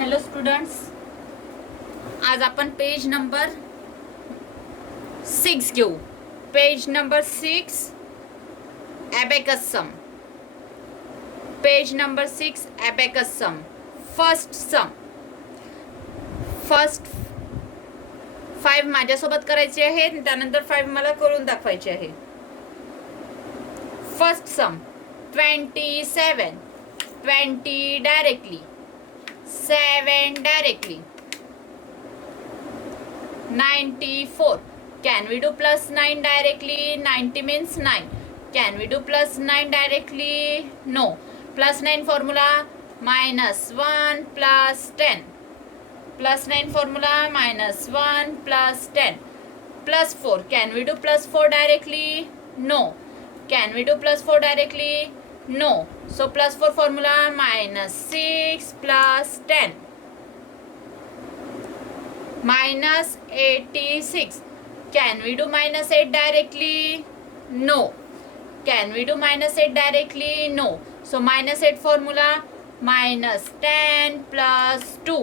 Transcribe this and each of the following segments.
Hello students, आज आपण page number 6 घेऊ. Page number 6 abacus sum. Page number 6 abacus sum. First sum. First 5 माझ्यासोबत करायचे आहेत, त्यानंतर 5 मला करून दाखवायचे आहे. First some 27. 20 directly, 7 directly, 94. Can we do plus 9 directly? 90 means 9. Can we do plus 9 directly? No. Plus 9 formula minus 1 plus 10. Plus 9 formula minus 1 plus 10. Plus 4. Can we do plus 4 directly? No. Can we do plus 4 directly? No. So plus 4 formula minus 6 plus 10. Minus 86. Can we do minus 8 directly? No. Can we do minus 8 directly? No. So minus 8 formula minus 10 plus 2.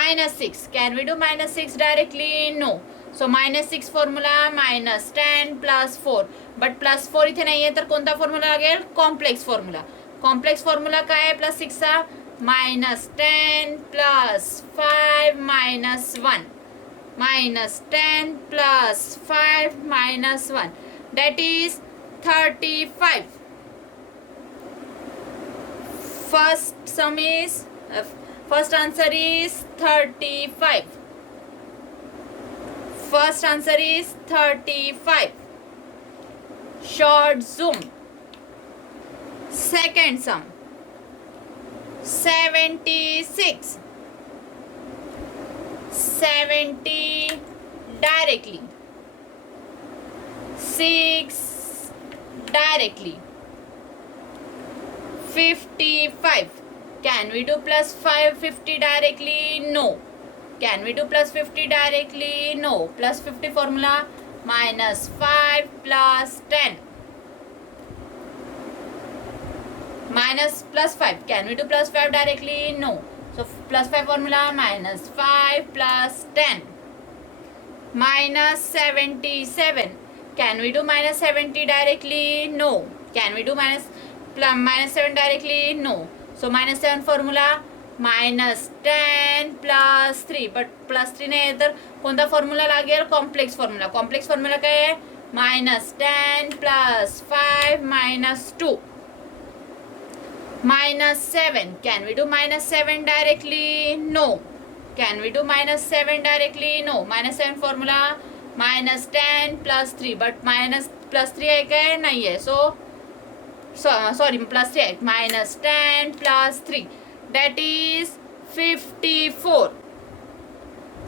Minus 6. Can we do minus 6 directly? No. So minus 6 formula minus 10 plus 4. But plus 4 इथे नाही आहे, तर कोणता formula लागेल? Complex formula. Complex formula काय आहे plus 6चा? Minus 10 plus 5 minus 1. Minus 10 plus 5 minus 1. That is 35. First answer is 35. First answer is 35. Short zoom. Second sum 76. 70 directly, 6 directly, 55. Can we do plus 50 directly? No. Can we do plus 50 directly? No. Plus 50 formula minus 5 plus 10. Minus plus 5. Can we do plus 5 directly? No. So plus 5 formula minus 5 plus 10. Minus 77. Can we do minus 70 directly? No. Can we do minus 7 directly? No. So minus 7 formula minus 10 plus 3. But plus 3 नाही तर कोणता formula लागेल? Complex formula. Complex formula काय आहे? Minus 10 plus 5 minus 2. Minus 7. Can we do minus 7 directly? No. Can we do minus 7 directly? No. Minus 7 formula minus 10 plus 3. But minus plus 3 आहे काय? नाही आहे. Sorry, plus 3 आहे. Minus 10 plus 3. That is 54.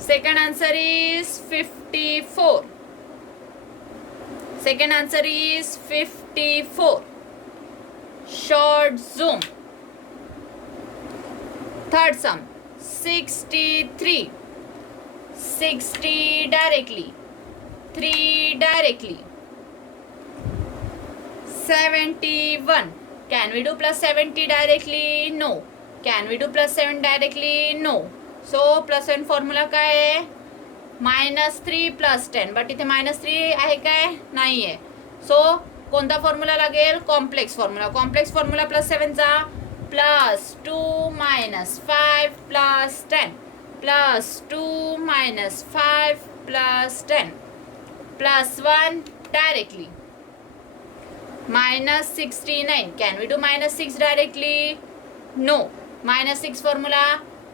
Second answer is 54. Second answer is 54. Short zoom. Third sum 63. 60 directly, 3 directly, 71. Can we do plus 70 directly? No. Can we do plus 7 directly? No. So plus 7 formula काय आहे? minus 3 plus 10. But इथे minus 3 आहे काय? नाही आहे. सो कोणता formula लागेल? Complex formula. Complex formula plus 7चा plus 2 minus 5 plus 10 plus 2 minus 5 plus 10 plus 1 directly. minus 69. Can we do minus 6 directly? No. minus 6 formula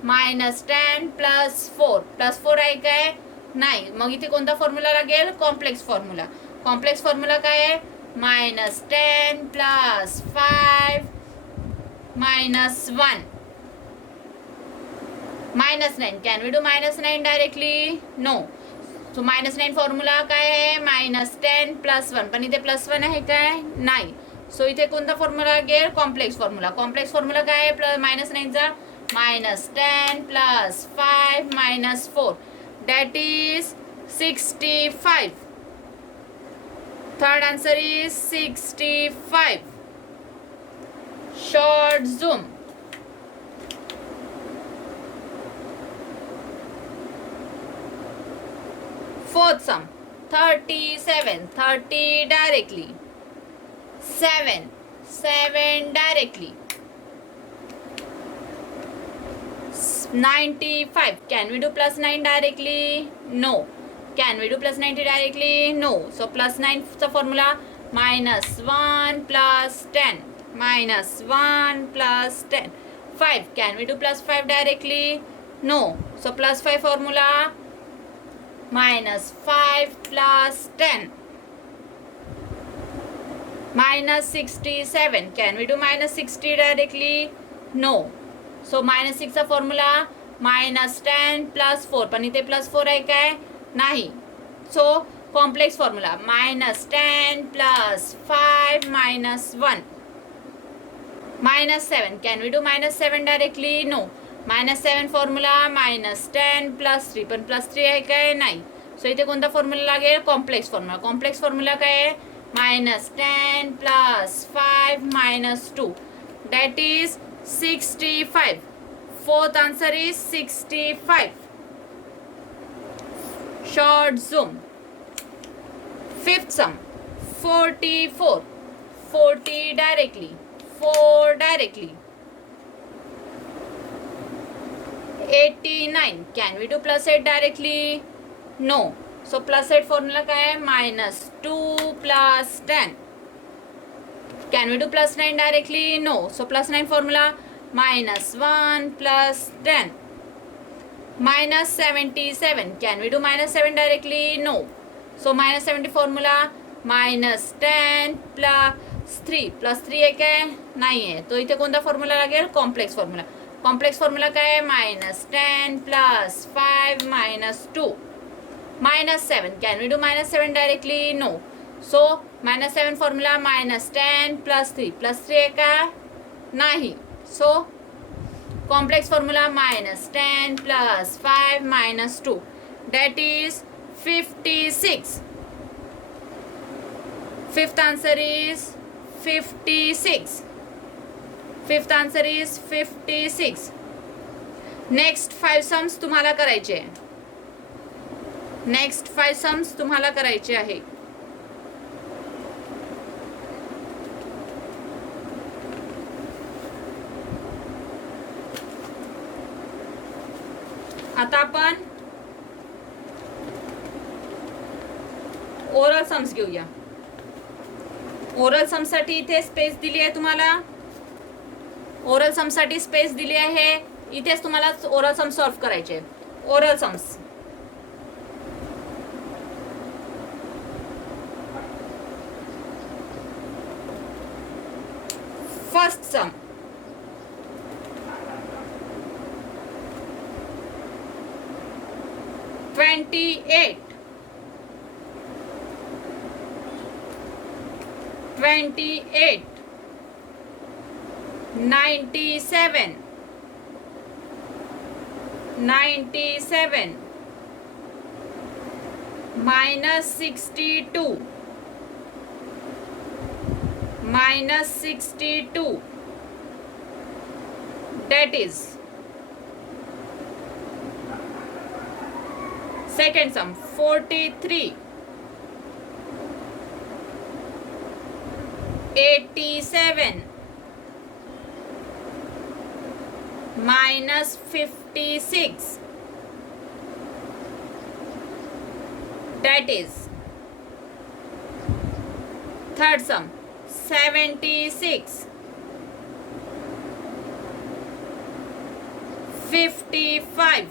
minus 10 plus 4. Plus 4 आहे काय? नाही. मग इथे कोणता फॉर्म्युला लागेल? Complex formula. कॉम्प्लेक्स फॉर्म्युला काय आहे? minus 10 plus 5 minus 1. minus 9. Can we do minus 9 directly? No. So minus 9 formula काय आहे? minus 10 plus 1. पण इथे plus 1 आहे काय? नाही. सो इथे कोणता फॉर्म्युला लागेल? Complex formula. कॉम्प्लेक्स फॉर्म्युला काय आहे? minus 9चा minus 10 plus 5 minus 4. That is 65. Third answer is 65. Short zoom. Fourth sum, 37, 30 directly. 7, 7 directly. 95, can we do plus 9 directly? No. Can we do plus 90 directly? No. So plus 9 the formula, minus 1 plus 10. Minus 1 plus 10. 5, can we do plus 5 directly? No. So plus 5 formula, minus 5 plus 10. Minus 67, can we do minus 60 directly? No. So minus 6 चा formula, minus 10 plus 4, पण इथे plus 4 आहे काय? नाही. So complex formula, minus 10 plus 5 minus 1. Minus 7, can we do minus 7 directly? No. Minus 7 formula, minus 10 plus 3, पण plus 3 आहे काय? नाही. सो इथे कोणता फॉर्म्युला लागेल? Complex formula. कॉम्प्लेक्स फॉर्म्युला काय आहे? minus 10 plus 5 minus 2, that is 65. Fourth answer is 65. Short zoom. Fifth sum, 44, 40 directly, 4 directly. 89, can we do plus 8 directly? No. So plus 8 formula क्या है? Minus 2 plus 10. Can we do plus 9 directly? No. So plus 9 formula, minus 1 plus 10. Minus 77. Can we do minus 7 directly? No. So minus 70 formula, minus 10 plus 3. Plus 3 है क्या है? नहीं है. तो इथे कोणता फॉर्म्युला लागेल? Complex formula. कॉम्प्लेक्स फॉर्म्युला काय आहे? minus 10 plus 5 minus 2. Minus 7, can we do minus 7 directly? No. So minus 7 formula, minus 10 plus 3. Plus 3 है क्या? नहीं. So complex formula, minus 10 plus 5 minus 2, that is 56. Fifth answer is 56. Fifth answer is 56. Next 5 sums तुम्हाला करायचे आहे. Next 5 sums तुम्हाला करायचे आहे. आता आपण ओरल सम्स घेऊया. ओरल सम्स साठी इथे स्पेस दिली आहे तुम्हाला. ओरल सम्स साठी स्पेस दिली आहे. इथेच तुम्हाला ओरल सम्स सॉल्व करायचे. Oral sums, first sum, $28, $97, minus 62, minus 62, that is second sum, 43, 87, minus 56, that is third sum, 76, 55,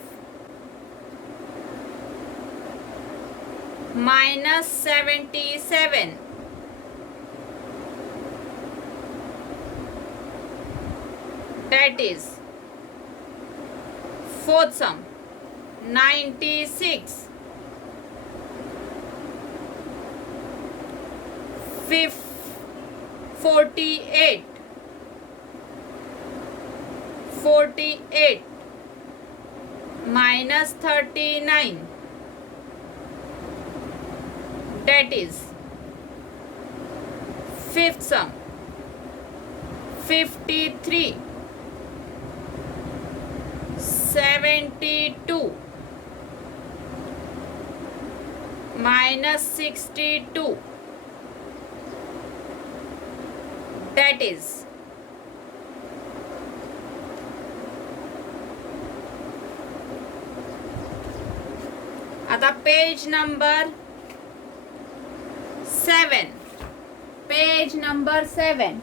minus 77, that is fourth sum, 96, 48, 48, minus 39, that is fifth sum, 53, 72, -62. That is आता page number 7. Page number 7.